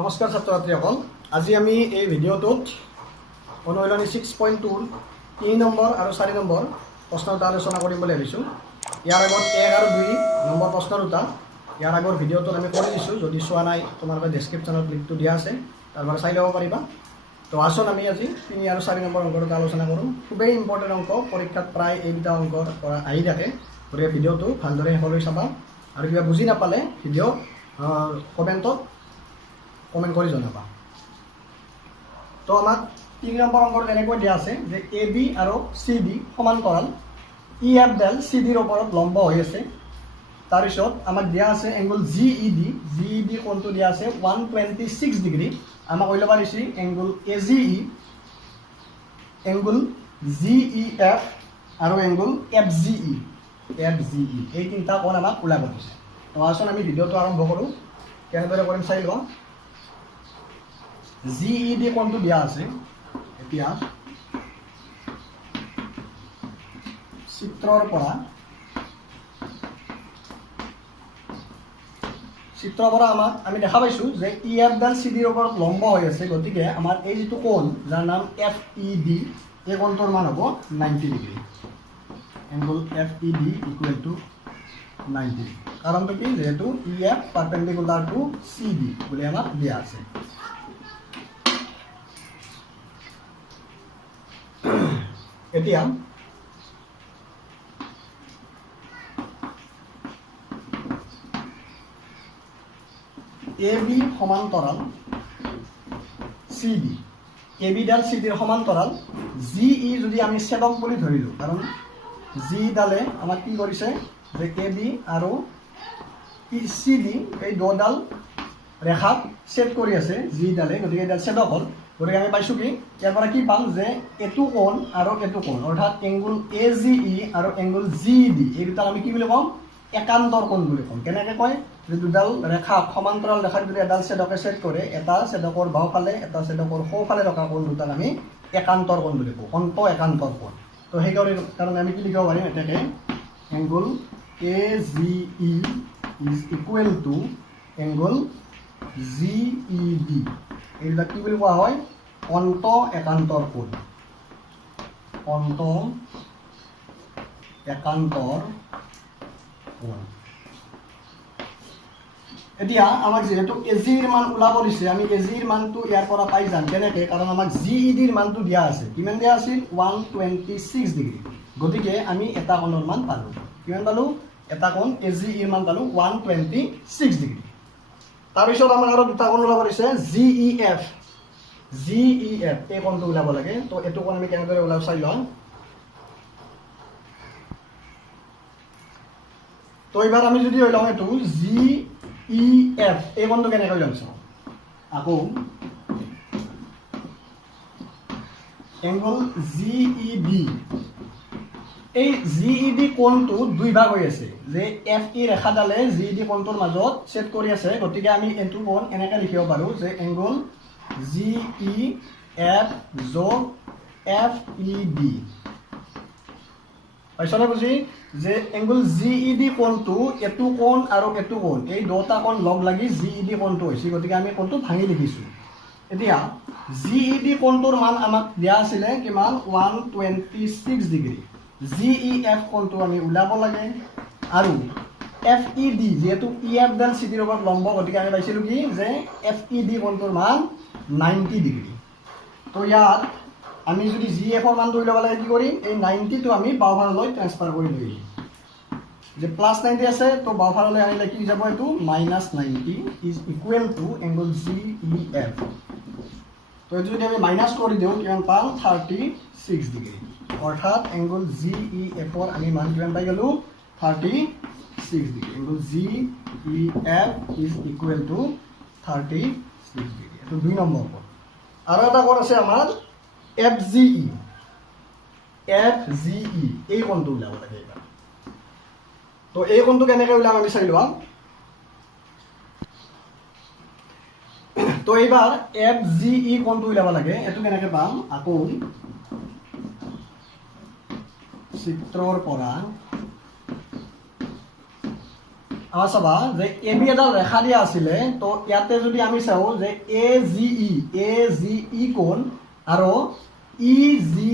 নমস্কাৰ ছাত্ৰ ছাত্ৰীসকল, আজি আমি এই ভিডিঅ'টোত অনুশীলনী 6.2 3 নম্বৰ আৰু 4 নম্বৰ প্ৰশ্ন দুটা আলোচনা কৰিম বুলি ভাবিছোঁ। ইয়াৰ আগত 1 আৰু 2 নম্বৰ প্ৰশ্ন দুটা ইয়াৰ আগৰ ভিডিঅ'টোত আমি কৰি দিছোঁ। যদি চোৱা নাই তোমালোকে ডেছক্ৰিপশ্যনত লিংকটো দিয়া আছে, তাৰ পৰা চাই ল'ব পাৰিবা। তো আসুন আমি আজি 3 আৰু 4 নম্বৰ অংক দুটা আলোচনা কৰোঁ। খুবেই ইম্পৰ্টেণ্ট অংক, পৰীক্ষাত প্ৰায় এই দুটা অংকৰ পৰা আহি থাকে। গতিকে ভিডিঅ'টো ভালদৰে শেষলৈ চাবা আৰু কিবা বুজি নাপালে ভিডিঅ' কমেণ্টত কমেণ্ট কৰি জনাবা। তো আমাক 3 নম্বৰ অংকত এনেকৈ দিয়া আছে যে এ বি আৰু চি ডি সমান্তৰাল, ই এফ ডেল চি ডিৰ ওপৰত লম্ব হৈ আছে। তাৰপিছত আমাক দিয়া আছে এংগুল জি ই ডি কোণটো দিয়া আছে 126 ডিগ্ৰী। আমাক কৈ ল'ব দিছে এংগুল এ জি ই, এংগুল জি ই এফ আৰু এংগুল এফ জি ই। এই তিনিটা কোণ আমাক ওলাব দিছে। তো আসুন আমি ভিডিঅ'টো আৰম্ভ কৰোঁ। কেনেদৰে কৰিম চাই লোৱা। জি ই ডি কোণটো দিয়া আছে। এতিয়া চিত্ৰৰ পৰা আমাক আমি দেখা পাইছোঁ যে ই এফ ডাল চি ডিৰ ওপৰত লম্ব হৈ আছে। গতিকে আমাৰ এই যিটো কোণ যাৰ নাম এফ ই ডি, এই কোণটোৰ মান হ'ব 90 degree. Angle F E D equal to 90 degree. কাৰণটো কি? যিহেতু E F perpendicular to C D বুলি আমাক দিয়া আছে। এতিয়া এ বি সমান্তৰাল চি ডি, এ বি ডাল চি ডিৰ সমান্তৰাল। জি ই যদি আমি ছেদক বুলি ধৰিলোঁ, কাৰণ জি ডালে আমাক কি কৰিছে যে এ বি আৰু চি ডি এই দুডাল ৰেখাত ছেদ কৰি আছে জি ডালে। গতিকে এইডাল ছেদক হ'ল। গতিকে আমি পাইছোঁ কি ইয়াৰ পৰা কি পাম যে এইটো কোণ আৰু এইটো কোণ, অৰ্থাৎ এংগুল এ জি ই আৰু এংগুল জি ডি, এই দুটাক আমি কি বুলি ক'ম? একান্তৰ কোণ বুলি ক'ম। কেনেকৈ কয়? যে দুডাল ৰেখা সমান্তৰাল ৰেখাত যদি এডাল ছেদকে ছেদ কৰে, এটা ছেদকৰ বাওঁফালে এটা ছেদকৰ সোঁফালে থকা কোণ দুটাক আমি একান্তৰ কোণ বুলি কওঁ, অন্ত একান্তৰ কোণ। তো সেইকাৰণে আমি কি লিখিব পাৰিম? এটাকে angle A G E is equal two angle G E D. এইবিলাক কি বুলি কোৱা হয়? অন্ত একান্তৰ কোণ। অন্ত একান্তৰ কোণ। এতিয়া আমাক যিহেতু এ জিৰ মান ওলাব দিছে, আমি এ জিৰ মানটো ইয়াৰ পৰা পাই যাম। কেনেকৈ? কাৰণ আমাক জি ই ডিৰ মানটো দিয়া আছে। কিমান দিয়া আছিল? 126 ডিগ্ৰী। গতিকে আমি এটা কোণৰ মান পালোঁ। কিমান পালোঁ? এটা কোণ এ জি ইৰ মান পালোঁ 126 ডিগ্ৰী। তাৰপিছত আমাক আৰু দুটা কোণ ওলাব দিছে জি ই এফ। এই কোণটো ওলাব লাগে। তো এইটো কোণ আমি কেনেদৰে ওলাব চাই লওঁ। তো এইবাৰ আমি যদি ওলাওঁ এইটো জি ই এফ, এই কোণটো কেনেকৈ ওলাম চাওঁ। আকৌ এংগুল জি ই ডি, এই জি ই ডি কোণটো দুই ভাগ হৈ আছে। যে এফ ই ৰেখাডালে জি ই ডি কোণটোৰ মাজত ছেদ কৰি আছে। গতিকে আমি এইটো কোণ এনেকৈ লিখিব পাৰোঁ যে এংগুল জি ই এফ যোগ এফ ই ডি। পাইছনে বুজি? যে এংগুল জি ই ডি কোণটো এইটো কোণ আৰু এইটো কোণ, এই দুটা কোণ লগ লাগি জি ই ডি কোণটো হৈছে। গতিকে আমি কোণটো ভাঙি লিখিছোঁ। এতিয়া জি ই ডি কোণটোৰ মান আমাক দিয়া আছিলে কিমান? 126 ডিগ্ৰী। জি ই এফ কোণটো আমি ওলাব লাগে। আৰু এফ ই ডি, যিহেতু ই এফ ডাল চি ডিৰ ওপৰত লম্ব, গতিকে আমি পাইছিলোঁ কি যে এফ ই ডি কোণটোৰ মান 90 ডিগ্ৰী। তো ইয়াত আমি যদি জি এফৰ মানটো উলিয়াব লাগে কি কৰিম? এই 90টো আমি বাওঁফাললৈ ট্ৰেন্সফাৰ কৰি লৈ আহিম। যে প্লাছ 90 আছে, তো বাওঁফাললৈ আনিলে কি যাব? এইটো -90 is equal two angle G E F. তো এইটো যদি আমি মাইনাছ কৰি দিওঁ কিমান পাম? 36 ডিগ্ৰী। অৰ্থাৎ এংগুল জি ই এফৰ আমি মান কিমান পাই গ'লোঁ? 36 degree. Angle G E F is equal two 36 degree. এইটো 2 নম্বৰ কোণ। আৰু এটা কোণ আছে আমাৰ এফ জি ই। এই কোণটো ওলাব লাগে এইবাৰ। তো এই কোণটো কেনেকৈ ওলাম আমি চাই লোৱা। তো এইবাৰ এফ জি ই কোণটো ওলাব লাগে। এইটো কেনেকৈ পাম? আকৌ চিত্ৰৰ পৰা আমাৰ চাবা যে এ বি এডাল ৰেখা দিয়া আছিলে তো ইয়াতে যদি আমি চাওঁ যে এ জি ই কোণ আৰু ই জি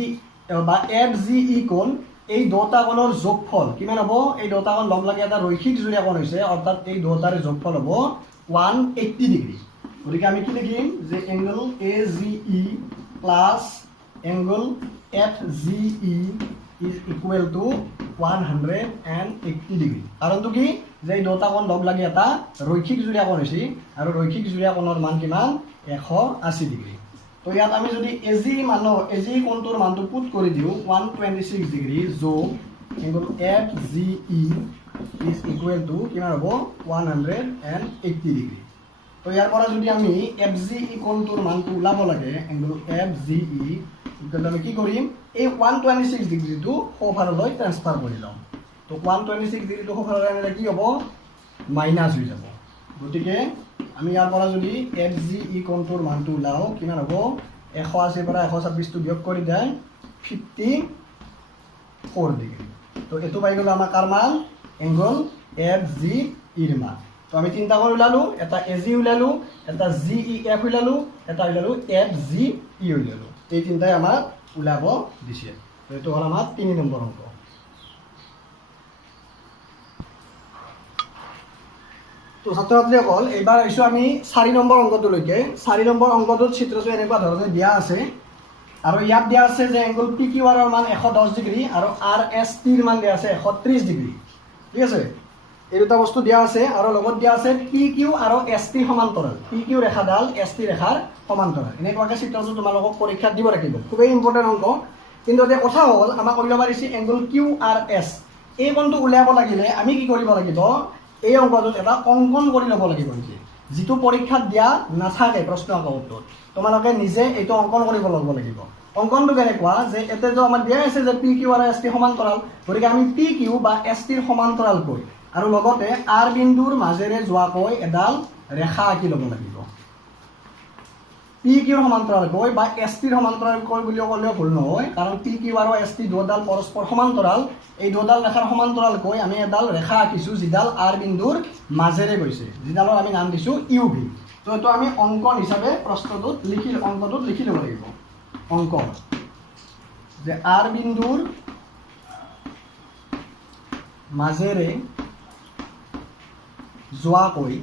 বা এফ জি ই কোণ এই দুটা কোণৰ যোগফল কিমান হ'ব এই দুটা কোণ লগ লাগি এটা ৰৈখিক জোৰীয়া কোণ হৈছে অৰ্থাৎ এই দুটাৰে যোগফল হ'ব 180 ডিগ্ৰী গতিকে আমি কি লিখিম যে angle A G E plus angle F G E is equal to 180 degree কাৰণটো কি যে এই দুটা কোণ লগ লাগি এটা ৰৈখিক জোৰীয়া কোণ হৈছে আৰু ৰৈখিক জোৰীয়া কোণৰ মান কিমান 180 ডিগ্ৰী তো ইয়াত আমি যদি এজি কোণটোৰ মানটো পুট কৰি দিওঁ 126 ডিগ্ৰী যোগ angle F G E is equal to কিমান হ'ব 180 ডিগ্ৰী তো ইয়াৰ পৰা যদি আমি এফ জি ই কোণটোৰ মানটো ওলাব লাগে এংগল এফ জি ই আমি কি কৰিম এই 126 ডিগ্ৰীটো সোঁফাললৈ ট্ৰান্সফাৰ কৰি ল'ম তো 126 ডিগ্ৰীটো সোঁফাললৈ আনিলে কি হ'ব মাইনাছ হৈ যাব গতিকে আমি ইয়াৰ পৰা যদি এফ জি ই কোণটোৰ মানটো ওলাওঁ কিমান হ'ব 180 পৰা 126টো বিয়োগ কৰি দিয়ে 54 ডিগ্ৰী তো এইটো পাই গ'লো আমাৰ কাৰ মান এংগল এফ জি ইৰ মান তো আমি তিনিটা কোণ ওলালোঁ এটা এ জি ওলালোঁ এটা জি ই এফ ওলালোঁ এটা ওলালোঁ এফ জি ই ওলালোঁ এই তিনিটাই আমাক ওলাব দিছে তো এইটো হ'ল আমাৰ 3 নম্বৰ অংক তো ছাত্ৰ ছাত্ৰীসকল এইবাৰ আহিছোঁ আমি 4 নম্বৰ অংকটোলৈকে 4 নম্বৰ অংকটোত চিত্ৰটো এনেকুৱা ধৰণে দিয়া আছে আৰু ইয়াত দিয়া আছে যে এংগল পি কিউ আৰৰ মান 110 ডিগ্ৰী আৰু আৰ এছ টিৰ মান দিয়া আছে 130 ডিগ্ৰী ঠিক আছে এই দুটা বস্তু দিয়া আছে আৰু লগত দিয়া আছে পি কিউ আৰু এছ টি সমান্তৰাল পি কিউ ৰেখাডাল এছ টি ৰেখাৰ সমান্তৰাল এনেকুৱাকৈ চিত্ৰটো তোমালোকক পৰীক্ষাত দিব ৰাখিব খুবেই ইম্পৰ্টেণ্ট অংক কিন্তু এতিয়া কথা হ'ল আমাক উলিয়াব দিছে এংগল কিউ আৰ এছ এই কোণটো উলিয়াব লাগিলে আমি কি কৰিব লাগিব এই অংকটোত এটা অংকন কৰি ল'ব লাগিব যিটো পৰীক্ষাত দিয়া নাথাকে প্ৰশ্ন কাকতত তোমালোকে নিজে এইটো অংকন কৰিব ল'ব লাগিব অংকনটো কেনেকুৱা যে এতে যে আমাৰ দিয়া আছে যে পি কিউ আৰু এছ টি সমান্তৰাল গতিকে আমি পি কিউ বা এছ টিৰ সমান্তৰাল কৈ আৰু লগতে আৰ বিন্দুৰ মাজেৰে যোৱাকৈ এডাল ৰেখা আঁকি ল'ব লাগিব পি কিউৰ সমান্তৰালকৈ বা এছ টিৰ সমান্তৰালকৈ বুলিও ক'লেও ভুল নহয় কাৰণ পি কিউ আৰু এছ টি দুডাল পৰস্পৰ সমান্তৰাল এই দুডাল ৰেখাৰ সমান্তৰালকৈ আমি এডাল ৰেখা আঁকিছোঁ যিডাল আৰ বিন্দুৰ মাজেৰে গৈছে যিডালৰ আমি নাম দিছোঁ ইউ ভি তো এইটো আমি অংকন হিচাপে প্ৰশ্নটোত অংকটোত লিখি ল'ব লাগিব অংকন যে আৰ বিন্দুৰ মাজেৰে যোৱাকৈ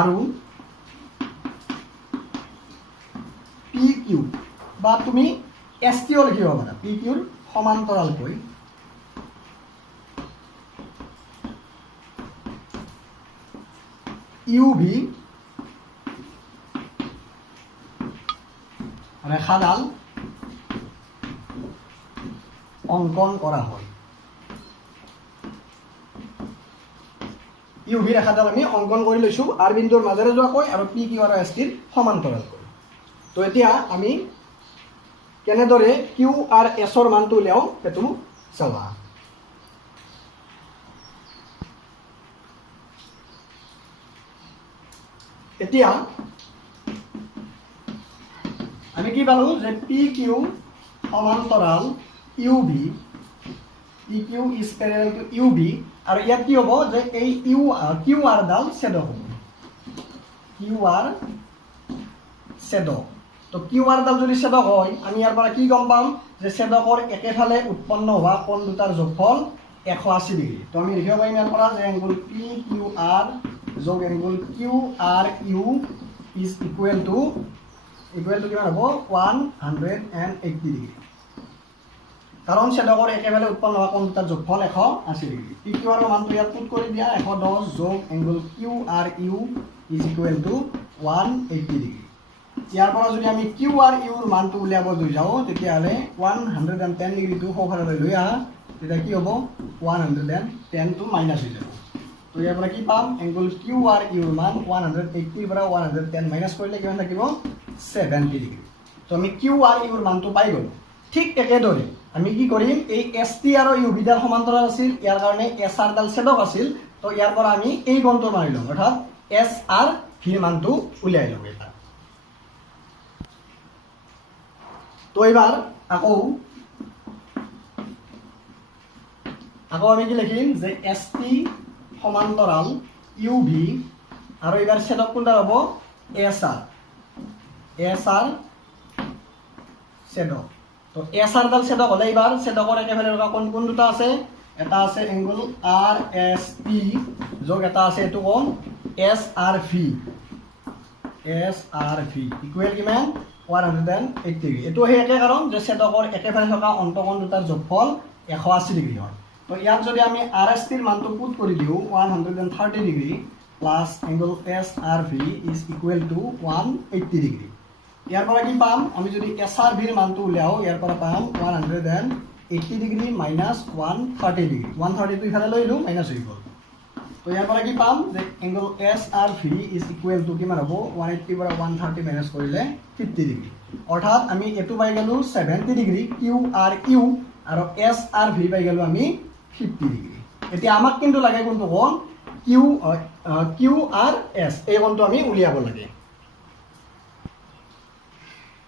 আৰু পি কিউ বা তুমি এছ টিও লিখিব পাৰা পি কিউৰ সমান্তৰালকৈ ইউ ভি ৰেখাডাল অংকন কৰা হয় ইউ ভি ৰেখাডাল আমি অংকন কৰি লৈছোঁ আৰ বিন্দুৰ মাজেৰে যোৱাকৈ আৰু পি কিউ আৰু এছ টিৰ সমান্তৰালকৈ তো এতিয়া আমি কেনেদৰে কিউ আৰ এছৰ মানটো উলিয়াওঁ সেইটো চাবা এতিয়া আমি কি পালোঁ যে পি কিউ সমান্তৰাল U V P Q is parallel to U V আৰু ইয়াত কি হ'ব যে এই কিউ আৰ ডাল ছেদক হ'ব কিউ আৰ ছেদক তো কিউ আৰ ডাল যদি ছেদক হয় আমি ইয়াৰ পৰা কি গম পাম যে ছেদকৰ একেফালে উৎপন্ন হোৱা কোণ দুটাৰ যোগফল 180 ডিগ্ৰী তো আমি লিখিব পাৰিম ইয়াৰ পৰা যে এংগল পি কিউ আৰ যোগ angle Q R U is equal to কিমান হ'ব 180 ডিগ্ৰী কাৰণ ছেদকৰ একেবাৰে উৎপন্ন হোৱা কোণ দুটাৰ যোগফল 180 ডিগ্ৰী পি কিউ আৰৰ মানটো ইয়াত পুট কৰি দিয়া 110 যোগ angle Q R U is equal to 180 degree ইয়াৰ পৰা যদি আমি কিউ আৰ ইউৰ মানটো উলিয়াব যাওঁ তেতিয়াহ'লে 110 ডিগ্ৰীটো সোঁফাললৈ লৈ আহা তেতিয়া কি হ'ব 110টো মাইনাছ হৈ যাব তো ইয়াৰ পৰা কি পাম এংগল কিউ আৰ ইউৰ মান 180ৰ পৰা 110 মাইনাছ কৰিলে কিমান থাকিব 70 ডিগ্ৰী তো আমি কিউ আৰ ইউৰ মানটো পাই গ'লোঁ ঠিক একেদৰে আমি কি কৰিম এই এছ টি আৰু ইউ ভিডাল সমান্তৰাল আছিল ইয়াৰ কাৰণে এছ আৰ ডাল ছেদক আছিল তো ইয়াৰ পৰা আমি এই কোণটো মাৰি ল'ম অৰ্থাৎ এছ আৰ ভিৰ মানটো উলিয়াই ল'ম এটা তো এইবাৰ আকৌ আকৌ আমি কি লিখিম যে SP সমান্তৰাল UV আৰু এবাৰ ছেদক কোনটা হ'ব SR ছেদক তো SR ডাল ছেদক হ'লে এবাৰ ছেদকৰ একেফালে থকা কোন দুটা আছে এটা আছে এংগল RSP যোগ এটা আছে এটো কোন SRV ইকুৱেল কিমান 180 ডিগ্ৰী এটো হে একে কাৰণ যে ছেদকৰ একেফালে থকা অন্তকোণ দুটাৰ যোগফল 180 ডিগ্ৰী হয় তো ইয়াত যদি আমি RSP ৰ মানটো পুট কৰি দিও 130 degree plus angle SRV is equal to 180 degree ইয়াৰ পৰা কি পাম আমি যদি SRV ৰ মানটো উলিয়াও ইয়াৰ পৰা পাম 180 ডিগ্ৰী মাইনাস 130 ডিগ্ৰী 130 টো ইফালে লৈ লও মাইনাস হৈ গ'ল তো ইয়াৰ পৰা কি পাম যে angle SRV is equal to কিমান হ'ব 180 পৰা 130 মাইনাস কৰিলে 50 ডিগ্ৰী অৰ্থাৎ আমি এটো পাই গেলো 70 ডিগ্ৰী QRU আৰু SRV পাই গেলো আমি 50 ডিগ্ৰী এতিয়া আমাক কিন্তু লাগে কোনটো কোণ QRS এই কোণটো আমি উলিয়াব লাগে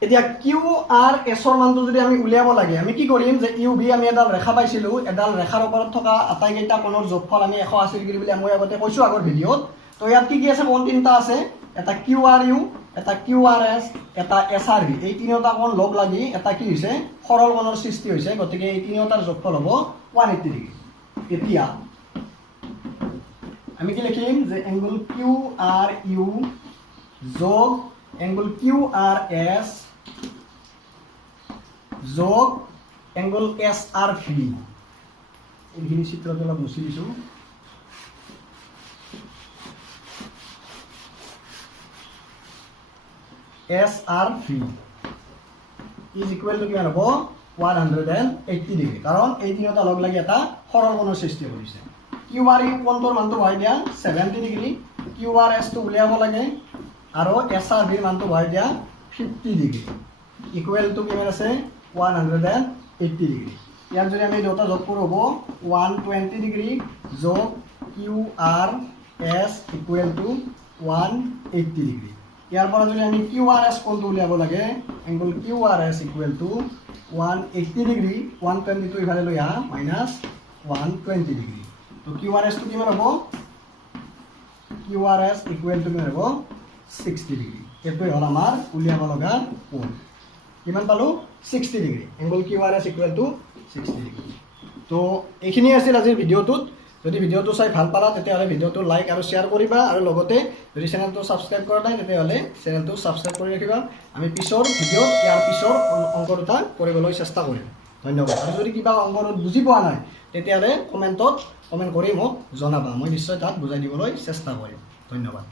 এতিয়া QRS ৰ মানটো যদি আমি উলিয়াব লাগে আমি কি কৰিম যে UV আমি এডাল ৰেখা পাইছিলো এডাল ৰেখাৰ ওপৰত থকা আটাইকেইটা কোণৰ যোগফল আমি 180 ডিগ্ৰী বুলি মই আগতে কৈছো আগৰ ভিডিঅ'ত তো ইয়াত কি আছে কোণ তিনটা আছে এটা QRU এটা QRS এটা SRV এই তিনিটা কোণ লগ লাগি এটা কি হৈছে সৰল কোণৰ সৃষ্টি হৈছে গতিকে এই তিনিটাৰ যোগফল হ'ব 180 ডিগ্ৰী এতিয়া আমি কি লিখিম যে এংগল QRU যোগ এংগল QRS যোগ এংগল SRV এইখিনি চিত্ৰটো অলপ মুছি দিছো SRV ইজ ইকুৱেল টু কিমান হ'ব 180 ডিগ্ৰী কাৰণ এই তিনিটা লগ লাগি এটা সৰল কোণৰ সৃষ্টি কৰিছে QRU কোণটোৰ মানটো হয় দিয়া 70 ডিগ্ৰী QRS টো উলিয়াব লাগে আৰু SRV ৰ মানটো হয় দিয়া 50 ডিগ্ৰী ইকুৱেল টু কিমান আছে 180 ডিগ্ৰী ইয়াৰ যদি আমি দুটা যোগ কৰো হ'ব 120 ডিগ্ৰী যোগ QRS ইকুৱেল টু 180 ডিগ্ৰী ইয়াৰ পৰা যদি আমি QRS কোণটো উলিয়াব লাগে angle QRS equal to 180 degree 120 টো ইফালে লৈ আহা মাইনাস 120 ডিগ্ৰী তো QRS টো কিমান হ'ব QRS ইকুৱেল টু কিমান হ'ব 60 ডিগ্ৰী এটোই হল আমাৰ উলিয়াব লগা কোণ কিমান পালো 60 degree angle QRS equal to 60 degree তো এইখিনি আছিল আজিৰ ভিডিঅ'টোত যদি ভিডিঅ'টো চাই ভাল পালা তেতিয়াহ'লে ভিডিঅ'টো লাইক আৰু শ্বেয়াৰ কৰিবা আৰু লগতে যদি চেনেলটো সাবস্ক্ৰাইব কৰা নাই তেতিয়াহ'লে চেনেলটো সাবস্ক্ৰাইব কৰি ৰাখিবা আমি পিছৰ ভিডিঅ'ত ইয়াৰ পিছৰ অংক দুটা কৰিবলৈ চেষ্টা কৰিম ধন্যবাদ আৰু যদি কিবা অংকত বুজি পোৱা নাই তেতিয়াহ'লে কমেণ্ট কৰি মোক জনাবা মই নিশ্চয় তাত বুজাই দিবলৈ চেষ্টা কৰিম ধন্যবাদ